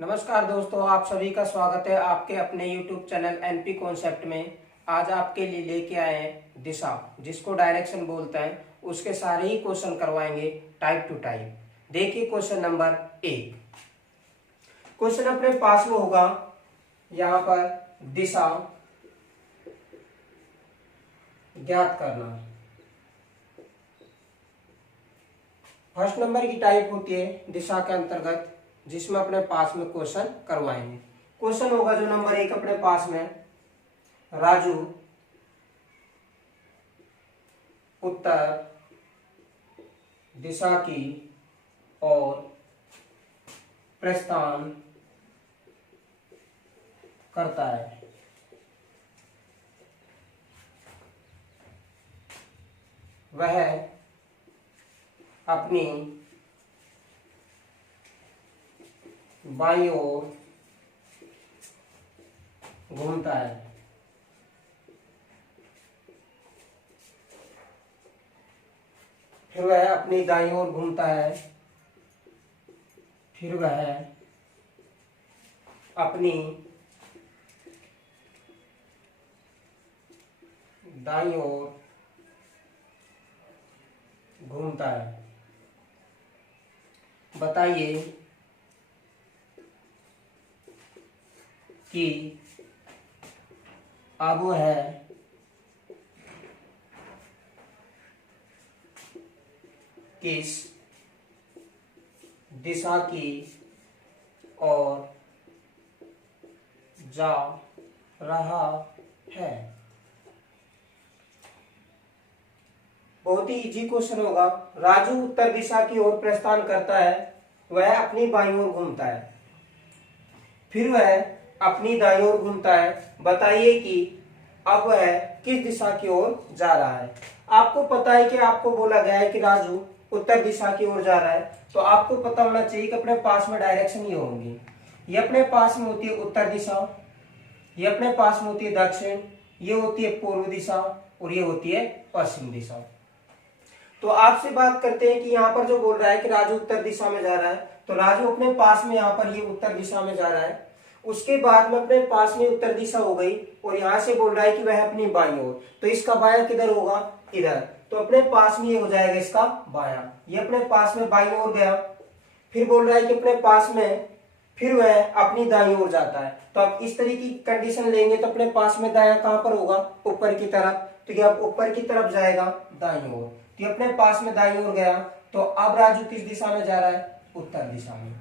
नमस्कार दोस्तों, आप सभी का स्वागत है आपके अपने YouTube चैनल एनपी कॉन्सेप्ट में। आज आपके लिए लेके आए हैं दिशा, जिसको डायरेक्शन बोलते हैं। उसके सारे ही क्वेश्चन करवाएंगे टाइप टू टाइप। देखिए क्वेश्चन नंबर 1। क्वेश्चन अपने पास में होगा यहाँ पर, दिशा ज्ञात करना। फर्स्ट नंबर की टाइप होती है दिशा के अंतर्गत, जिसमें अपने पास में क्वेश्चन करवाएंगे। क्वेश्चन होगा जो नंबर 1 अपने पास में, राजू उत्तर दिशा की ओर प्रस्थान करता है। वह अपनी बाईं ओर घूमता है। फिर वह अपनी दाईं ओर घूमता है। फिर वह अपनी दाईं ओर घूमता है। बताइए कि अब वह किस दिशा की ओर जा रहा है। बहुत ही इजी क्वेश्चन होगा। राजू उत्तर दिशा की ओर प्रस्थान करता है। वह अपनी बाईं ओर घूमता है। फिर वह अपनी दाईं ओर घूमता है। बताइए कि अब वह किस दिशा की ओर जा रहा है। आपको पता है कि आपको बोला गया है कि राजू उत्तर दिशा की ओर जा रहा है, तो आपको पता होना चाहिए कि अपने पास में डायरेक्शन ये होंगी। ये अपने पास में होती है उत्तर दिशा, ये अपने पास में होती है दक्षिण, ये होती है पूर्व दिशा और ये होती है पश्चिम दिशा। तो आपसे बात करते हैं कि यहाँ पर जो बोल रहा है कि राजू उत्तर दिशा में जा रहा है, तो राजू अपने पास में यहाँ पर ये उत्तर दिशा में जा रहा है। उसके बाद में अपने पास में उत्तर दिशा हो गई और यहाँ से बोल रहा है कि वह अपनी बाईं ओर, तो इसका बायां किधर होगा, इधर। तो अपने पास में ये हो जाएगा इसका बायां। ये अपने पास में बाईं ओर गया। फिर बोल रहा है कि अपने पास में फिर वह अपनी दाईं ओर जाता है। तो आप इस तरीके की कंडीशन लेंगे तो अपने पास में दायां कहां पर होगा, ऊपर की तरफ। तो ये अब ऊपर की तरफ जाएगा दाईं ओर। तो ये अपने पास में दाईं ओर गया। तो अब राजू किस दिशा में जा रहा है, उत्तर दिशा में।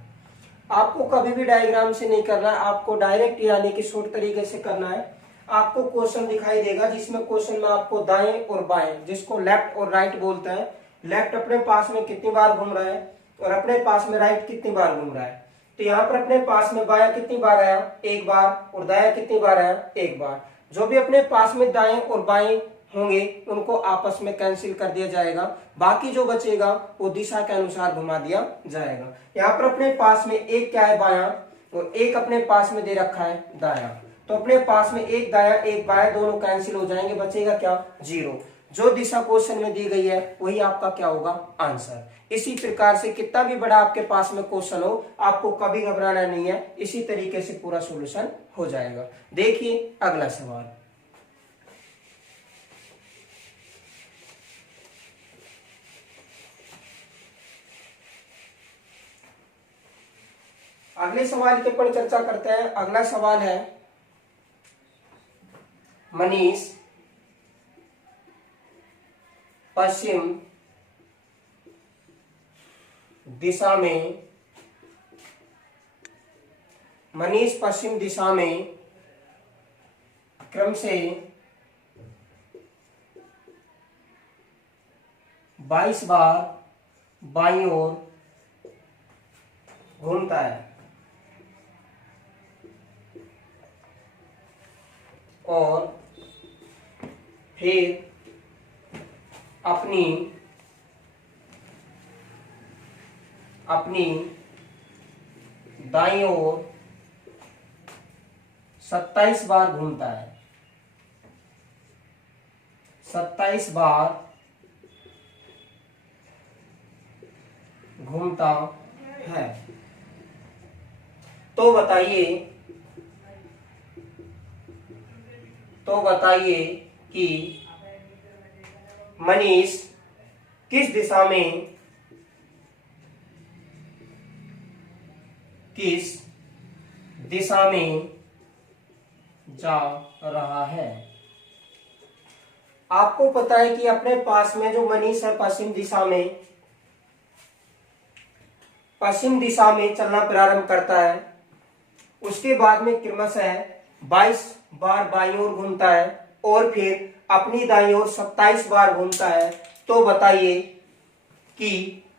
आपको कभी भी डायग्राम से नहीं करना है, आपको डायरेक्ट यानी कि शॉर्ट तरीके से करना है। आपको क्वेश्चन दिखाई देगा, जिसमें क्वेश्चन में आपको दाएं और बाएं, जिसको लेफ्ट और राइट बोलते हैं, लेफ्ट अपने पास में कितनी बार घूम रहा है और अपने पास में राइट कितनी बार घूम रहा है। तो यहाँ पर अपने पास में बायां कितनी बार आया, एक बार, और दायां कितनी बार आया, एक बार। जो भी अपने पास में दाएं और बाएं होंगे उनको आपस में कैंसिल कर दिया जाएगा। बाकी जो बचेगा वो दिशा के अनुसार घुमा दिया जाएगा। यहाँ पर अपने पास में एक क्या है, बायां, और एक अपने पास में दे रखा है दायां। तो अपने पास में एक दायां एक बायां दोनों कैंसिल हो जाएंगे, बचेगा क्या, 0। जो दिशा क्वेश्चन में दी गई है वही आपका क्या होगा, आंसर। इसी प्रकार से कितना भी बड़ा आपके पास में क्वेश्चन हो, आपको कभी घबराना नहीं है, इसी तरीके से पूरा सॉल्यूशन हो जाएगा। देखिए अगला सवाल। अगले सवाल के ऊपर चर्चा करते हैं। अगला सवाल है, मनीष पश्चिम दिशा में, मनीष पश्चिम दिशा में क्रम से 22 बार बाईं ओर घूमता है और फिर अपनी दाईं ओर 27 बार घूमता है। 27 बार घूमता है। तो बताइए कि मनीष किस दिशा में जा रहा है। आपको पता है कि अपने पास में जो मनीष है पश्चिम दिशा में चलना प्रारंभ करता है। उसके बाद में क्रमशः 22 बार बाईं ओर घूमता है और फिर अपनी दाईं ओर 27 बार घूमता है। तो बताइए कि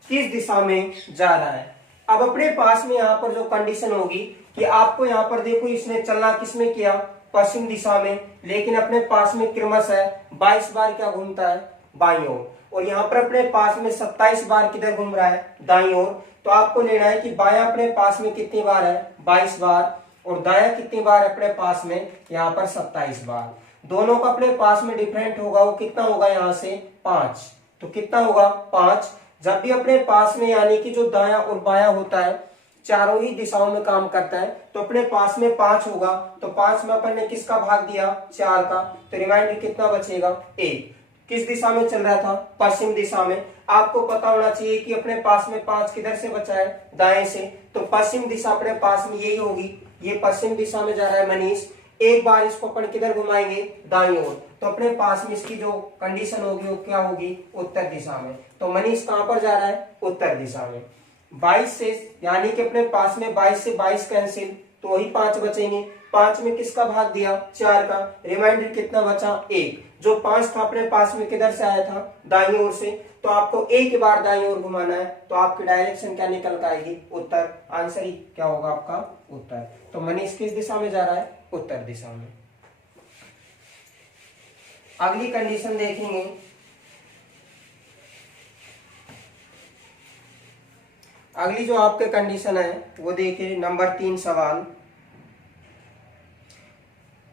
किस दिशा में जा रहा है। अब अपने पास में यहाँ पर जो कंडीशन होगी कि आपको यहाँ पर देखो, इसने चलना किसमें किया, पश्चिम दिशा में, लेकिन अपने पास में क्रमशः 22 बार क्या घूमता है, बाईं ओर, और यहाँ पर अपने पास में 27 बार किधर घूम रहा है, दाईं ओर। तो आपको लेना है कि बायां अपने पास में कितनी बार है, 22 बार, और दायां कितनी बार अपने पास में, यहाँ पर 27 बार। दोनों का अपने पास में डिफरेंट होगा, वो कितना होगा, यहाँ से 5। तो कितना होगा, 5। जब भी अपने पास में यानी कि जो दायां और बायां होता है चारों ही दिशाओं में काम करता है, तो अपने पास में 5 होगा। तो 5 में अपन ने किसका भाग दिया, 4 का, तो रिमाइंडर कितना बचेगा, 1। किस दिशा में चल रहा था, पश्चिम दिशा में। आपको पता होना चाहिए कि अपने पास में 5 किधर से बचा है, दाएं से। तो पश्चिम दिशा अपने पास में यही होगी, ये पश्चिम दिशा में जा रहा है मनीष। एक बार इसको अपन किधर घुमाएंगे, दाईं ओर, तो अपने पास में इसकी जो कंडीशन होगी वो क्या होगी, उत्तर दिशा में। तो मनीष कहां पर जा रहा है, उत्तर दिशा में। 22 से यानी कि अपने पास में 22 से 22 कैंसिल, तो वही 5 बचेंगे। 5 में किसका भाग दिया, 4 का, रिमाइंडर कितना बचा, 1। जो 5 था अपने पास में किधर से आया था, दाईं ओर से। तो आपको एक बार दाईं ओर घुमाना है, तो आपकी डायरेक्शन क्या निकल कर आएगी, उत्तर। आंसर ही क्या होगा आपका, उत्तर। तो मनीष किस दिशा में जा रहा है, उत्तर दिशा में। अगली कंडीशन देखेंगे। अगली जो आपके कंडीशन है वो देखिए, नंबर 3 सवाल।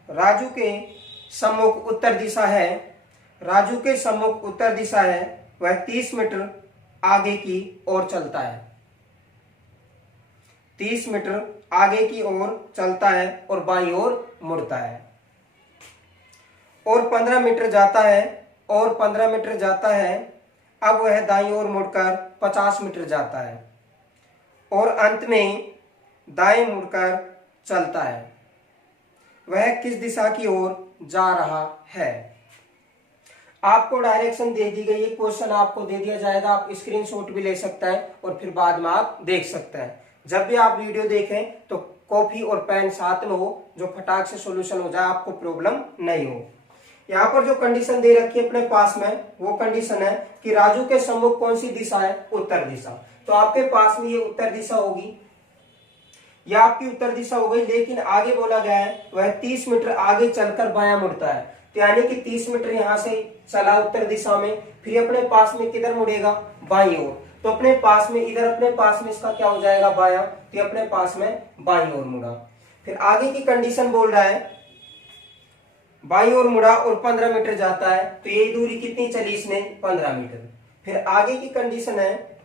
राजू के सम्मुख उत्तर दिशा है, राजू के सम्मुख उत्तर दिशा है, वह 30 मीटर आगे की ओर चलता है। 30 मीटर आगे की ओर चलता है और बाईं ओर मुड़ता है, और 15 मीटर जाता है, और 15 मीटर जाता है। अब वह दाईं ओर मुड़कर 50 मीटर जाता है, और अंत में दाएं मुड़कर चलता है। वह किस दिशा की ओर जा रहा है। आपको डायरेक्शन दे दी गई है, क्वेश्चन आपको दे दिया जाएगा, आप स्क्रीनशॉट भी ले सकते हैं और फिर बाद में आप देख सकते हैं। जब भी आप वीडियो देखें तो कॉपी और पेन साथ में हो, जो फटाक से सॉल्यूशन हो जाए, आपको प्रॉब्लम नहीं हो। यहाँ पर जो कंडीशन दे रखी है अपने पास में, वो कंडीशन है कि राजू के सम्मुख कौन सी दिशा है, उत्तर दिशा। तो आपके पास में ये उत्तर दिशा होगी, यह आपकी उत्तर दिशा हो गई। लेकिन आगे बोला गया है वह 30 मीटर आगे चलकर बायां मुड़ता है, तो यानी कि 30 मीटर यहाँ से चला उत्तर दिशा में, फिर अपने पास में किधर मुड़ेगा, बाईं ओर। तो अपने पास में इधर अपने पास में इसका क्या हो जाएगा, बायां, तो अपने पास में बाईं ओर मुड़ा। फिर आगे की कंडीशन बोल रहा है बाईं ओर मुड़ा और 15 मीटर जाता है, तो ये दूरी कितनी चली इसने, 15 मीटर। फिर आगे की कंडीशन है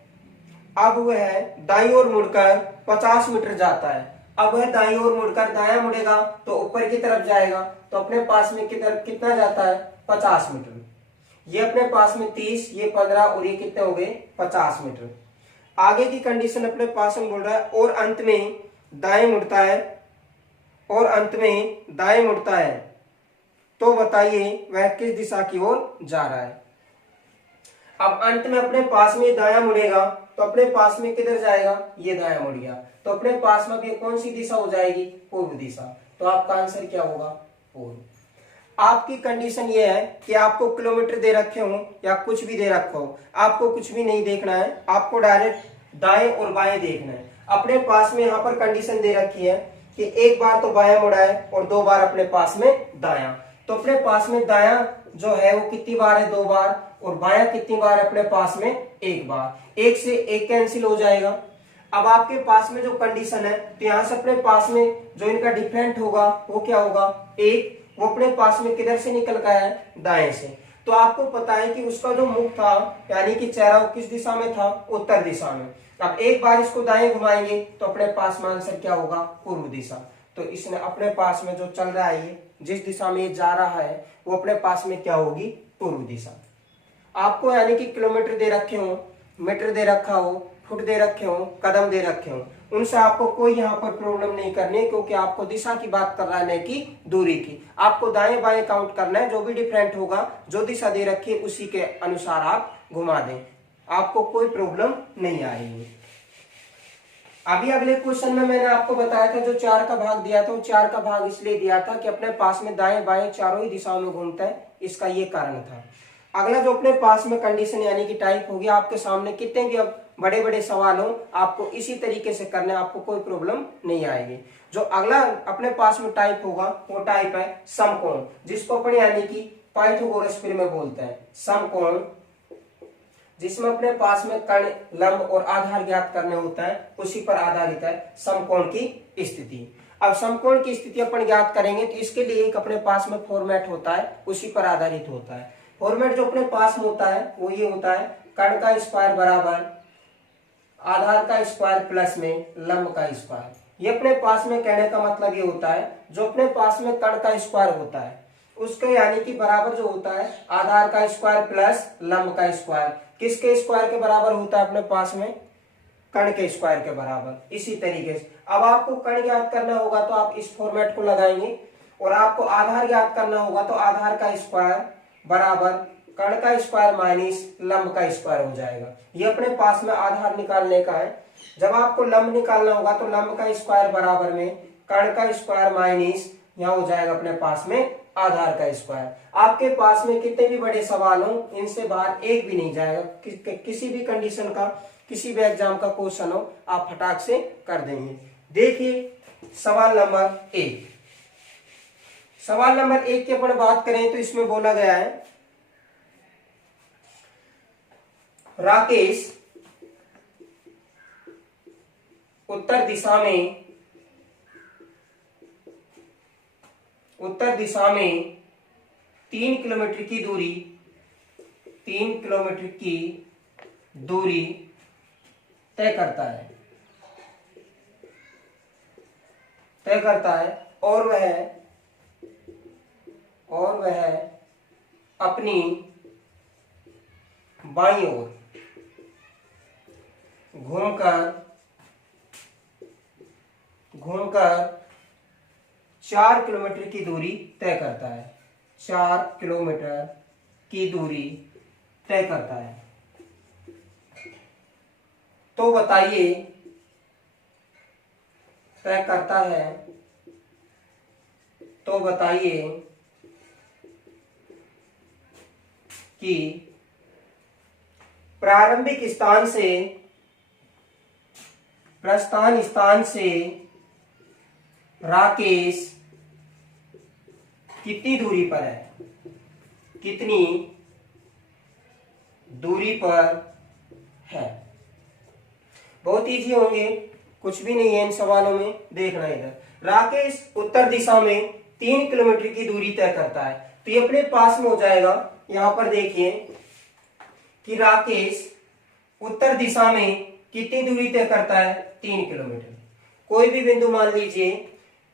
अब वह दाईं ओर मुड़कर 50 मीटर जाता है। अब वह दाईं ओर मुड़कर दायां मुड़ेगा तो ऊपर की तरफ जाएगा, तो अपने पास में कितना जाता है, 50 मीटर। ये अपने पास में 30, ये 15 और ये कितने हो गए, 50 मीटर। आगे की कंडीशन अपने पास में बोल रहा है और अंत में दाएं मुड़ता है, और अंत में दाएं मुड़ता है। तो बताइए वह किस दिशा की ओर जा रहा है। अब अंत में अपने पास में दायां मुड़ेगा, तो अपने पास में किधर जाएगा, ये दायां मुड़ गया, तो अपने पास में भी कौन सी दिशा हो जाएगी, पूर्व दिशा। तो आपका आंसर क्या होगा, पूर्व। आपकी कंडीशन ये है कि आपको किलोमीटर दे रखे हो या कुछ भी दे रखा हो, आपको कुछ भी नहीं देखना है, आपको डायरेक्ट दाएं और बाएं देखना है। अपने पास में यहाँ पर कंडीशन दे रखी है कि एक बार तो बायां मुड़ा है और 2 बार अपने पास में दायां। तो अपने पास में दायां जो है वो कितनी बार है, 2 बार, और बायां कितनी बार है अपने पास में, 1 बार। 1 से 1 कैंसिल हो जाएगा। अब आपके पास में जो कंडीशन है, तो यहां से अपने पास में जो इनका डिफरेंट होगा वो क्या होगा, 1, वो अपने पास में किधर से निकल गया है, दाएं से। तो आपको पता है कि उसका जो मुख था यानी कि चेहरा वो किस दिशा में था, उत्तर दिशा में। अब एक बार इसको दाएं घुमाएंगे तो अपने पास में आंसर क्या होगा, पूर्व दिशा। तो इसने अपने पास में जो चल रहा है, ये जिस दिशा में ये जा रहा है वो अपने पास में क्या होगी, पूर्व दिशा। आपको यानी कि किलोमीटर दे रखे हो, मीटर दे रखा हो, फुट दे रखे हो, कदम दे रखे हो, उनसे आपको कोई यहाँ पर प्रॉब्लम नहीं करनी है, क्योंकि आपको दिशा की बात कर रहा है, नहीं कि दूरी की। आपको दाएं बाएं काउंट करना है, जो भी डिफरेंट होगा, जो दिशा दे रखी है उसी के अनुसार आप घुमा दें, आपको कोई प्रॉब्लम नहीं आएगी। अभी अगले क्वेश्चन में मैंने आपको बताया था, जो 4 का भाग दिया था, वो 4 का भाग इसलिए दिया था कि अपने पास में दाएं बाएं चारों ही दिशाओं में घूमता है, इसका ये कारण था। अगला जो अपने पास में कंडीशन यानी कि टाइप होगी, आपके सामने कितने भी अब बड़े बड़े सवाल हो, आपको इसी तरीके से करना है, आपको कोई प्रॉब्लम नहीं आएगी। जो अगला अपने पास में टाइप होगा वो टाइप है समकोण, जिसको अपने यानी कि पाइथागोरस फिर में बोलते हैं समकोण, जिसमें अपने पास में कर्ण, लंब और आधार ज्ञात करने होता है, उसी पर आधारित है समकोण की स्थिति। अब समकोण की स्थिति अपन ज्ञात करेंगे तो इसके लिए एक अपने पास में फॉर्मेट होता है, उसी पर आधारित होता है। फॉर्मेट जो अपने पास में होता है वो ये होता है, कर्ण का स्क्वायर बराबर आधार का स्क्वायर प्लस में लंब का स्क्वायर। ये अपने पास में कहने का मतलब ये होता है, जो अपने पास में कर्ण का स्क्वायर होता है उसके यानी कि बराबर जो होता है आधार का स्क्वायर प्लस लंब का स्क्वायर। किसके स्क्वायर के बराबर होता है अपने पास में, कर्ण के स्क्वायर के बराबर। इसी तरीके से अब आपको कर्ण ज्ञात करना होगा तो आप इस फॉर्मेट को लगाएंगे, और आपको आधार ज्ञात करना होगा तो आधार का स्क्वायर बराबर कर्ण का स्क्वायर माइनस लंब का स्क्वायर हो जाएगा। ये अपने पास में आधार निकालने का है। जब आपको लंब निकालना होगा तो लंब का स्क्वायर बराबर में कर्ण का स्क्वायर माइनस यहाँ हो जाएगा अपने पास में आधार का स्क्वायर। आपके पास में कितने भी बड़े सवाल हो, इनसे बाहर एक भी नहीं जाएगा। किसी भी कंडीशन का, किसी भी एग्जाम का क्वेश्चन हो, आप फटाक से कर देंगे। देखिए सवाल नंबर 1। सवाल नंबर 1 की अपन बात करें तो इसमें बोला गया है, राकेश उत्तर दिशा में 3 किलोमीटर की दूरी तय करता है और वह अपनी बाईं ओर घूमकर 4 किलोमीटर की दूरी तय करता है। 4 किलोमीटर की दूरी तय करता है। तो बताइए, तय करता है तो बताइए कि प्रारंभिक स्थान से प्रस्थान स्थान से राकेश कितनी दूरी पर है, कितनी दूरी पर है। बहुत इजी होंगे, कुछ भी नहीं है इन सवालों में, देखना इधर। राकेश उत्तर दिशा में 3 किलोमीटर की दूरी तय करता है, तो ये अपने पास में हो जाएगा। यहां पर देखिए कि राकेश उत्तर दिशा में कितनी दूरी तय करता है, 3 किलोमीटर। कोई भी बिंदु मान लीजिए,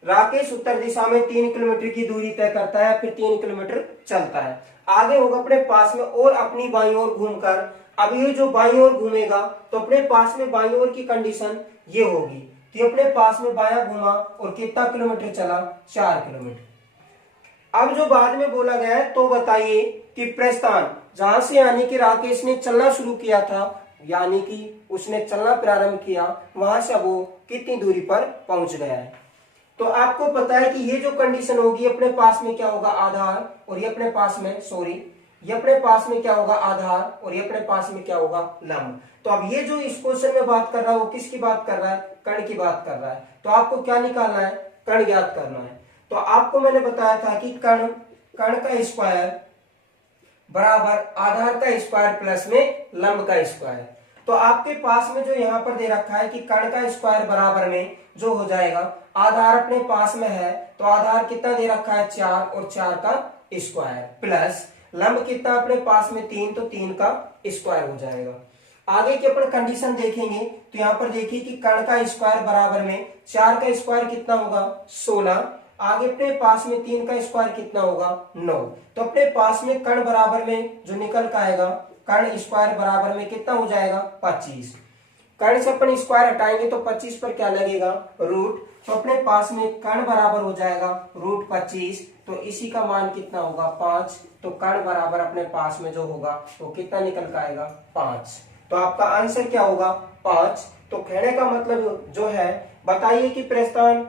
राकेश उत्तर दिशा में 3 किलोमीटर की दूरी तय करता है, फिर 3 किलोमीटर चलता है। आगे होगा अपने पास में और अपनी बाईं ओर घूमकर, अब ये जो बाईं ओर घूमेगा तो अपने पास में बाईं ओर की कंडीशन ये होगी कि अपने पास में बायां घूमा और कितना किलोमीटर चला, 4 किलोमीटर। अब जो बाद में बोला गया है, तो बताइए कि प्रस्थान जहां से यानी कि राकेश ने चलना शुरू किया था, यानी कि उसने चलना प्रारंभ किया, वहां से वो कितनी दूरी पर पहुंच गया है। तो आपको पता है कि ये जो कंडीशन होगी, अपने पास में क्या होगा, आधार, और ये अपने पास में ये अपने पास में क्या होगा, आधार, और ये अपने पास में क्या होगा, लंब। तो अब ये जो इस क्वेश्चन में बात कर रहा है वो किसकी बात कर रहा है, कर्ण की बात कर रहा है। तो आपको क्या निकालना है, कर्ण ज्ञात करना है। तो आपको मैंने बताया था कि कर्ण का स्क्वायर बराबर आधार का स्क्वायर प्लस में लंब का स्क्वायर। तो आपके पास में जो यहाँ पर दे रखा है कि कर्ण का स्क्वायर बराबर में जो हो जाएगा, आधार अपने पास में है तो आधार कितना दे रखा है, 4, और 4 का स्क्वायर प्लस लंब कितना अपने पास में 3, तो 3 का स्क्वायर हो जाएगा। आगे की अपन कंडीशन देखेंगे तो यहाँ पर देखिए कि कण का स्क्वायर बराबर में 4 का स्क्वायर कितना होगा 16, आगे अपने पास में 3 का स्क्वायर कितना होगा 9। तो अपने पास में कण बराबर में जो निकल का आएगा कण स्क्वायर बराबर में कितना हो जाएगा 25। कण से अपन स्क्वायर हटाएंगे तो 25 पर क्या लगेगा रूट, तो अपने पास में कण बराबर हो जाएगा रूट 25, तो इसी का मान कितना होगा 5। तो कण बराबर अपने पास में जो होगा वो कितना निकल का आएगा 5। तो आपका आंसर क्या होगा 5। तो कहने का मतलब जो है बताइए कि प्रस्थान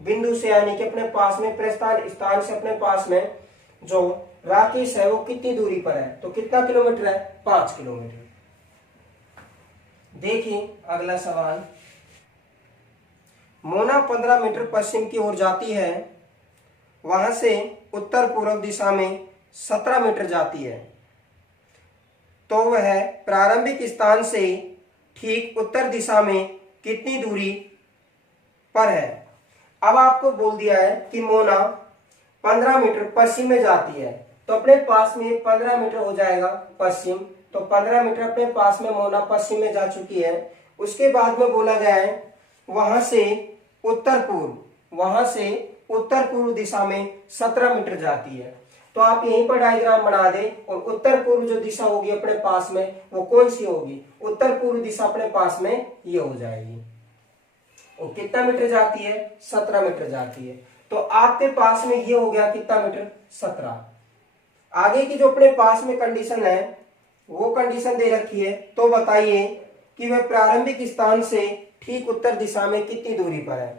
बिंदु से यानी कि अपने पास में प्रस्थान स्थान से अपने पास में जो राकेश है वो कितनी दूरी पर है, तो कितना किलोमीटर है 5 किलोमीटर। देखिए अगला सवाल, मोना 15 मीटर पश्चिम की ओर जाती है, वहां से उत्तर पूर्व दिशा में 17 मीटर जाती है, तो वह प्रारंभिक स्थान से ठीक उत्तर दिशा में कितनी दूरी पर है। अब आपको बोल दिया है कि मोना 15 मीटर पश्चिम में जाती है, तो अपने पास में 15 मीटर हो जाएगा पश्चिम, तो 15 मीटर अपने पास में मोना पश्चिम में जा चुकी है। उसके बाद में बोला गया है वहां से उत्तर पूर्व दिशा में 17 मीटर जाती है। तो आप यहीं पर डायग्राम बना दें और उत्तर पूर्व जो दिशा होगी अपने पास में वो कौन सी होगी, उत्तर पूर्व दिशा अपने पास में ये हो जाएगी। और कितना मीटर जाती है 17 मीटर जाती है। तो आपके पास में ये हो गया कितना मीटर 17। आगे की जो अपने पास में कंडीशन है वो कंडीशन दे रखी है, तो बताइए कि वह प्रारंभिक स्थान से ठीक उत्तर दिशा में कितनी दूरी पर है।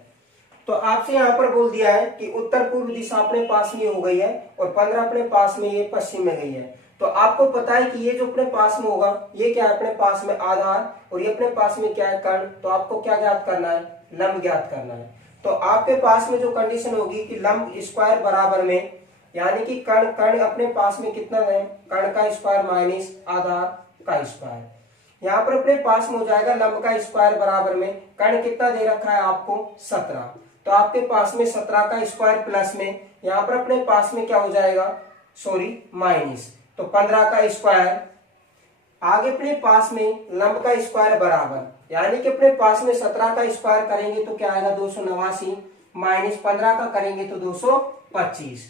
तो आपसे यहाँ पर बोल दिया है कि उत्तर पूर्व दिशा अपने पास में हो गई है और 15 अपने पास में ये पश्चिम में गई है। तो आपको पता है कि ये जो अपने पास में होगा ये क्या है अपने पास में आधार, और ये अपने पास में क्या है कर्ण। तो आपको क्या ज्ञात करना है, लंब ज्ञात करना है। तो आपके पास में जो कंडीशन होगी कि लंब स्क्वायर बराबर में, यानी कि कर्ण अपने पास में कितना है, कर्ण का स्क्वायर माइनस आधार का स्क्वायर। यहाँ पर अपने पास में हो जाएगा लंब का स्क्वायर बराबर में कर्ण कितना दे रखा है आपको 17, तो आपके पास में 17 का स्क्वायर प्लस में यहाँ पर अपने पास में क्या हो जाएगा माइनस, तो 15 का स्क्वायर। आगे अपने पास में लंब का स्क्वायर बराबर, यानी कि अपने पास में 17 का स्क्वायर करेंगे तो क्या आएगा 289, माइनस 15 का करेंगे तो 225।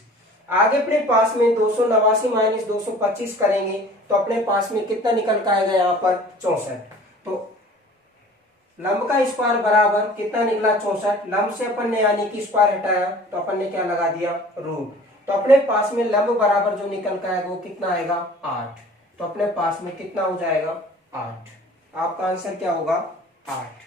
आगे अपने पास में 289 माइनस 225 करेंगे तो अपने पास में कितना निकल का आएगा यहाँ पर 64। तो लंब का स्क्वायर बराबर कितना निकला 64। लंब से अपन ने यानी कि स्क्वायर हटाया तो अपन ने क्या लगा दिया रूट। तो अपने पास में लंब बराबर जो निकल का आएगा वो कितना आएगा 8। तो अपने पास में कितना हो जाएगा 8। आपका आंसर क्या होगा 8।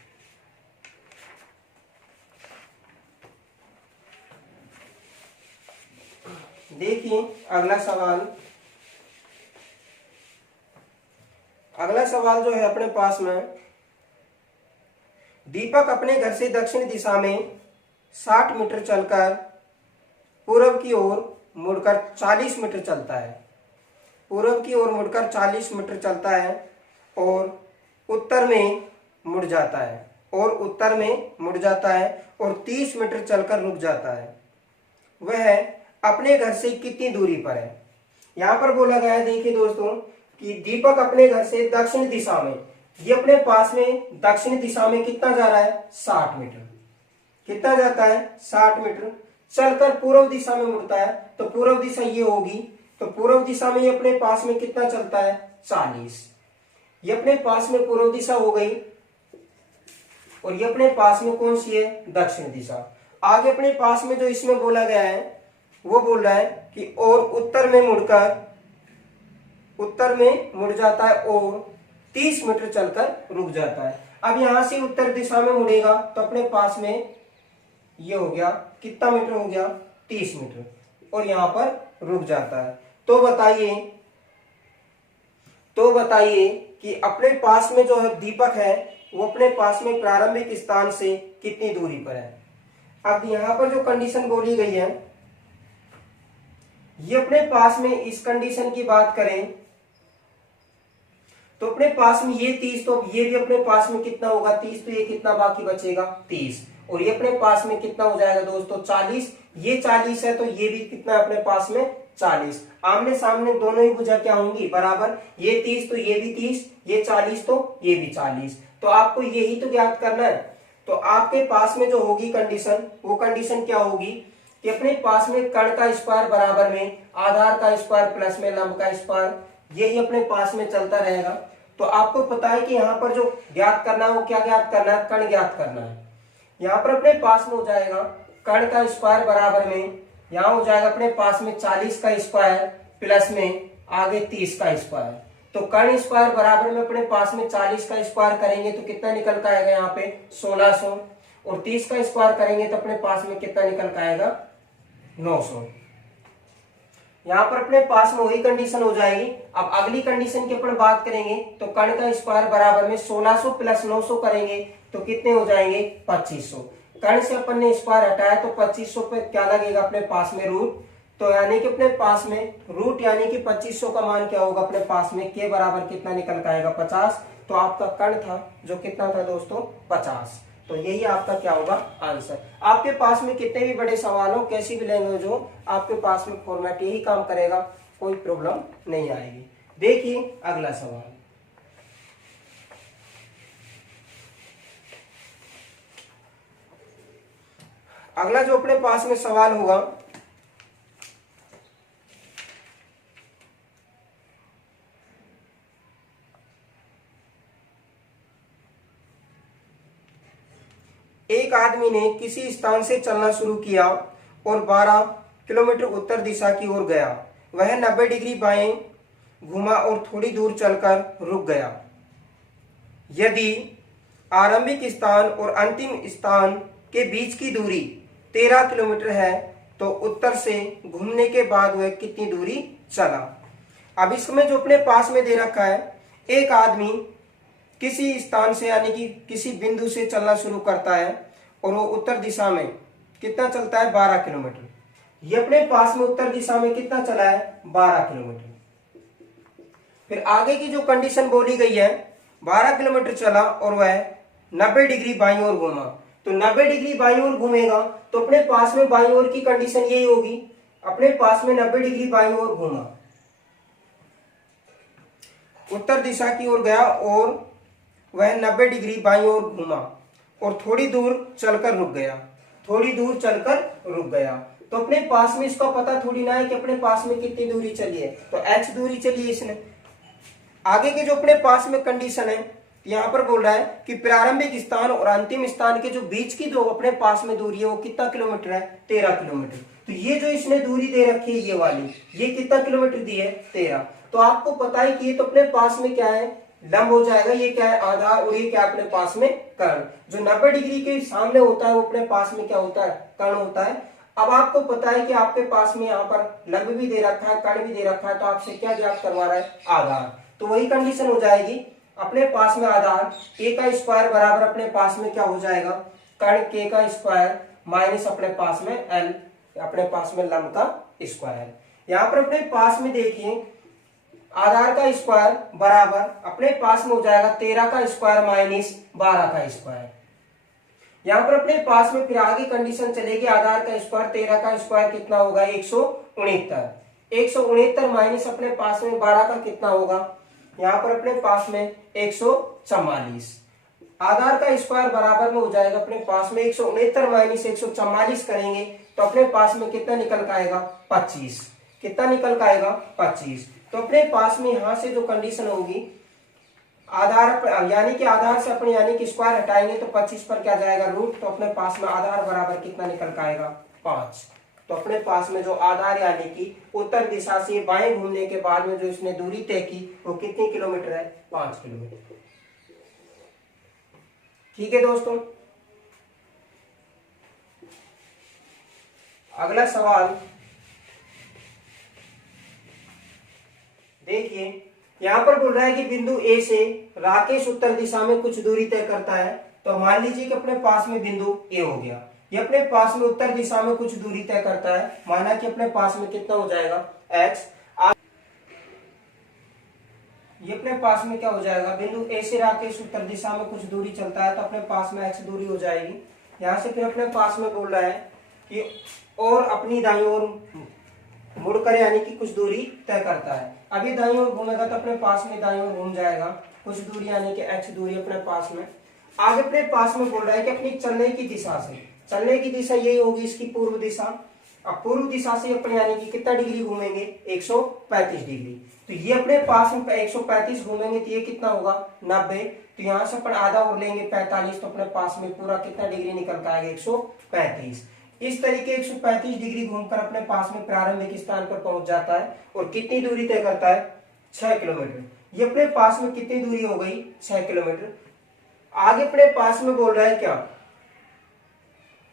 देखिए अगला सवाल जो है अपने पास में, दीपक अपने घर से दक्षिण दिशा में 60 मीटर चलकर पूर्व की ओर मुड़कर 40 मीटर चलता है, पूर्व की ओर मुड़कर 40 मीटर चलता है और उत्तर में मुड़ जाता है और 30 मीटर चलकर रुक जाता है। वह अपने घर से कितनी दूरी पर है। यहां पर बोला गया है, देखिए दोस्तों, कि दीपक अपने घर से दक्षिण दिशा में, ये अपने पास में दक्षिण दिशा में कितना जा रहा है 60 मीटर, कितना जाता है 60 मीटर चलकर पूर्व दिशा में मुड़ता है। तो पूर्व दिशा ये होगी, तो पूर्व दिशा में ये अपने पास में कितना चलता है 40। ये अपने पास में पूर्व दिशा हो गई और ये अपने पास में कौन सी है दक्षिण दिशा। आगे अपने पास में जो इसमें बोला गया है वो बोल रहा है कि और उत्तर में मुड़ जाता है और 30 मीटर चलकर रुक जाता है। अब यहां से उत्तर दिशा में मुड़ेगा तो अपने पास में ये हो गया कितना मीटर हो गया 30 मीटर और यहां पर रुक जाता है। तो बताइए कि अपने पास में जो है दीपक है वो अपने पास में प्रारंभिक स्थान से कितनी दूरी पर है। अब यहां पर जो कंडीशन बोली गई है ये अपने पास में इस कंडीशन की बात करें तो अपने पास में ये 30, तो ये भी अपने पास में कितना होगा 30, तो ये कितना बाकी बचेगा 30 और ये अपने पास में कितना हो जाएगा दोस्तों 40। ये 40 है तो ये भी कितना अपने पास में 40। आमने सामने दोनों ही भुजा क्या होंगी, बराबर। ये 30 तो ये भी 30, ये 40 तो ये भी 40। तो आपको यही तो ज्ञात करना है। तो आपके पास में जो होगी कंडीशन, वो कंडीशन क्या होगी कि अपने पास में कण का स्क्वायर बराबर में आधार का स्क्वायर प्लस में लंब का स्क्वायर, यही अपने पास में चलता रहेगा। तो आपको पता है कि यहाँ पर जो ज्ञात करना है वो क्या ज्ञात करना है, कण ज्ञात करना है। यहाँ पर अपने पास में हो जाएगा कण का स्क्वायर बराबर में, यहाँ हो जाएगा अपने पास में 40 का स्क्वायर प्लस में आगे 30 का स्क्वायर। तो कण स्क्वायर बराबर में अपने पास में 40 का स्क्वायर करेंगे तो कितना निकल का आएगा यहाँ पे 1600, और 30 का स्क्वायर करेंगे तो अपने पास में कितना निकल का आएगा 900। यहाँ पर अपने पास में वही कंडीशन हो जाएगी। अब अगली कंडीशन की अपन बात करेंगे तो कण का स्क्वायर बराबर में 1600 प्लस 900 करेंगे तो कितने हो जाएंगे 2500। कण से अपन ने स्क्वायर हटाया तो 2500 पे क्या लगेगा अपने पास में रूट। तो यानी कि अपने पास में रूट यानी कि 2500 का मान क्या होगा अपने पास में के बराबर कितना निकल का आएगा 50। तो आपका कण था जो कितना था दोस्तों 50। तो यही आपका क्या होगा आंसर। आपके पास में कितने भी बड़े सवाल हो, कैसी भी लैंग्वेज हो, आपके पास में फॉर्मेट यही काम करेगा, कोई प्रॉब्लम नहीं आएगी। देखिए अगला सवाल। अगला जो अपने पास में सवाल होगा, एक आदमी ने किसी स्थान से चलना शुरू किया और 12 किलोमीटर उत्तर दिशा की ओर गया। वह 90 डिग्री बाएं घुमा और थोड़ी दूर चलकर रुक गया। यदि आरंभिक स्थान और अंतिम स्थान के बीच की दूरी 13 किलोमीटर है तो उत्तर से घूमने के बाद वह कितनी दूरी चला। अब इसमें जो अपने पास में दे रखा है, एक आदमी किसी स्थान से यानी कि किसी बिंदु से चलना शुरू करता है और वो उत्तर दिशा में कितना चलता है 12 किलोमीटर। ये अपने पास में उत्तर दिशा में कितना चला है 12 किलोमीटर। फिर आगे की जो कंडीशन बोली गई है 12 किलोमीटर चला और वह 90 डिग्री बाईं ओर घूमा। तो 90 डिग्री बाईं ओर घूमेगा तो अपने पास में बाईं ओर की कंडीशन यही होगी, अपने पास में 90 डिग्री बाईं ओर घूमा, उत्तर दिशा की ओर गया और वह 90 डिग्री बाईं ओर घूमा और थोड़ी दूर चलकर रुक गया। थोड़ी दूर चलकर रुक गया तो अपने पास में इसका पता थोड़ी ना है कि अपने पास में कितनी दूरी चली है, तो h दूरी चली है इसने। आगे के जो अपने पास में कंडीशन है यहाँ पर बोल रहा है कि प्रारंभिक स्थान और अंतिम स्थान के जो बीच की जो अपने पास में दूरी है वो कितना किलोमीटर है 13 किलोमीटर। तो ये जो इसने दूरी दे रखी है ये वाली, ये कितना किलोमीटर दी है 13। तो आपको पता है कि ये तो अपने पास में क्या है लंब हो जाएगा, ये क्या है आधार, और ये क्या अपने पास में कर्ण। जो 90 डिग्री के सामने होता है वो अपने पास में क्या होता है कर्ण होता है। अब आपको पता है कि आपके पास में यहाँ पर लंब भी दे रखा है कर्ण भी दे रखा है, तो आपसे क्या ज्ञात करवा रहा है आधार। तो वही कंडीशन हो जाएगी, अपने पास में आधार a का स्क्वायर बराबर अपने पास में क्या हो जाएगा कर्ण k का स्क्वायर माइनस अपने पास में l अपने पास में लंब का स्क्वायर। यहाँ पर अपने पास में देखिए आधार का स्क्वायर बराबर अपने पास में हो जाएगा 13 का स्क्वायर माइनस 12 का स्क्वायर। यहाँ पर अपने पास में फिर आगे कंडीशन चलेगी, आधार का स्क्वायर 13 का स्क्वायर कितना होगा 169, 169 माइनस अपने पास में 12 का कितना होगा यहाँ पर अपने पास में 144। आधार का स्क्वायर बराबर में हो जाएगा अपने पास में 169 माइनस 144 करेंगे तो अपने पास में कितना निकल का आएगा 25। कितना निकल का आएगा 25। तो अपने पास में यहां से जो कंडीशन होगी आधार यानी कि आधार से अपने यानी कि स्क्वायर हटाएंगे तो 25 पर क्या जाएगा रूट। तो अपने पास में आधार बराबर कितना निकल का आएगा 5। तो अपने पास में जो आधार यानी कि उत्तर दिशा से बाएं घूमने के बाद में जो इसने दूरी तय की वो कितनी किलोमीटर है 5 किलोमीटर। ठीक है दोस्तों, अगला सवाल देखिए। यहां पर बोल रहा है कि बिंदु ए से राकेश उत्तर दिशा में कुछ दूरी तय करता है। तो मान लीजिए कि अपने पास में बिंदु ए हो गया, ये अपने पास में उत्तर दिशा में कुछ दूरी तय करता है, माना कि अपने पास में कितना हो जाएगा x। ये अपने पास में क्या हो जाएगा बिंदु ए से राकेश उत्तर दिशा में कुछ दूरी चलता है तो अपने पास में x दूरी हो जाएगी। यहां से फिर अपने पास में बोल रहा है कि और अपनी दाईं ओर मुड़कर यानी कि कुछ दूरी तय करता है। अभी दाईं ओर घूमेगा तो अपने पास में दाईं ओर घूम जाएगा, कुछ दूरी यानी कि x दूरी अपने पास में। आगे अपने पास में बोल रहा है कि अपनी चलने की दिशा से, चलने की दिशा यही होगी इसकी पूर्व दिशा। अब पूर्व दिशा से अपने यानी कि कितना डिग्री घूमेंगे, 135 डिग्री। तो ये अपने पास में 135 घूमेंगे तो ये कितना होगा, 90। तो यहाँ से अपन आधा और लेंगे 45, तो अपने पास में पूरा कितना डिग्री निकल के आएगा, 135। इस तरीके 135 डिग्री घूमकर अपने पास में प्रारंभिक स्थान पर पहुंच जाता है और कितनी दूरी तय करता है, 6 किलोमीटर। ये अपने पास में कितनी दूरी हो गई, 6 किलोमीटर। आगे अपने पास में बोल रहा है क्या,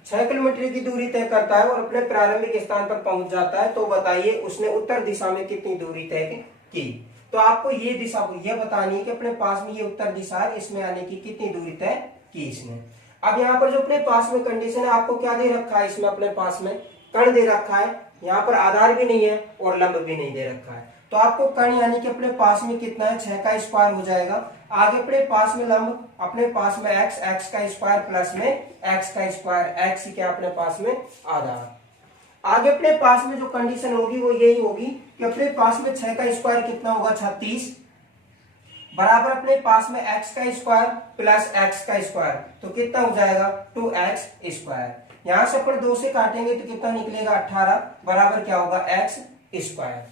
6 किलोमीटर की दूरी तय करता है और अपने प्रारंभिक स्थान पर पहुंच जाता है। तो बताइए उसने उत्तर दिशा में कितनी दूरी तय की। तो आपको ये दिशा ये बतानी है कि अपने पास में ये उत्तर दिशा है, इसमें आने की कितनी दूरी तय की इसने। अब यहाँ पर जो अपने पास में कंडीशन है, आपको क्या दे रखा है, इसमें अपने पास में कण दे रखा है। यहाँ पर आधार भी नहीं है और लंब भी नहीं दे रखा है। तो आपको कण यानी कि अपने पास में कितना है, 6 का स्क्वायर हो जाएगा। आगे अपने पास में लंब अपने पास में x का स्क्वायर प्लस में x का स्क्वायर, x क्या अपने पास में आधार। आगे अपने पास में जो कंडीशन होगी वो यही होगी कि अपने पास में 6 का स्क्वायर कितना होगा, 36 बराबर अपने पास में x का स्क्वायर प्लस x का स्क्वायर, तो कितना हो जाएगा, 2x स्क्वायर। यहां से अपन 2 से काटेंगे तो कितना निकलेगा, 18 बराबर क्या होगा, x स्क्वायर।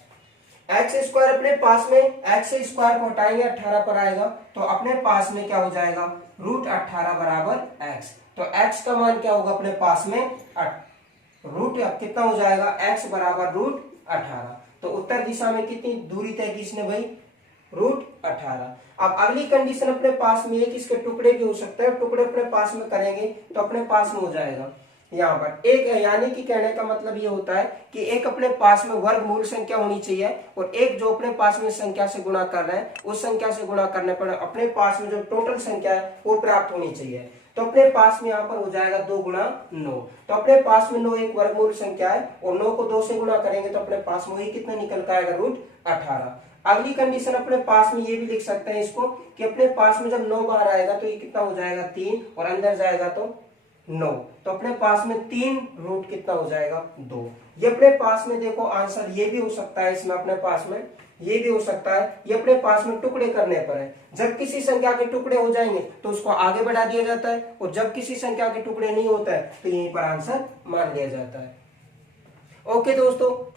एक्स स्क्वायर अपने पास में एक्स स्क्वायर को हटाएंगे 18 पर आएगा, तो अपने पास में क्या हो जाएगा, √18 बराबर एक्स। तो एक्स का मान क्या होगा अपने पास में, रूट कितना हो जाएगा, x बराबर √18। तो उत्तर दिशा में कितनी दूरी तय की इसने भाई, √18। अब अगली कंडीशन अपने पास में एक इसके टुकड़े भी हो सकते हैं, टुकड़े अपने पास में करेंगे तो अपने पास में हो जाएगा यहाँ पर एक, यानी कि कहने का मतलब ये होता है कि एक अपने पास में वर्गमूल संख्या होनी चाहिए और एक जो अपने पास में संख्या से गुणा कर रहे हैं उस संख्या से गुणा करने पर अपने पास में जो टोटल संख्या है वो प्राप्त होनी चाहिए। तो अपने पास में यहाँ पर हो जाएगा 2 गुणा 9। तो अपने पास में 9 एक वर्गमूल संख्या है और 9 को 2 से गुणा करेंगे तो अपने पास में वही कितना निकल कर आएगा, √18। अगली कंडीशन अपने पास में ये भी लिख सकते हैं इसको कि अपने पास में जब 9 बाहर आएगा तो ये कितना हो जाएगा, 3 और अंदर जाएगा तो 9। तो अपने पास में 3 रूट कितना हो जाएगा, 2। ये अपने पास में देखो आंसर ये भी हो सकता है, इसमें अपने पास में ये भी हो सकता है। ये अपने पास में टुकड़े करने पर है, जब किसी संख्या के टुकड़े हो जाएंगे तो उसको आगे बढ़ा दिया जाता है और जब किसी संख्या के टुकड़े नहीं होता है तो यहीं पर आंसर मान लिया जाता है। ओके दोस्तों।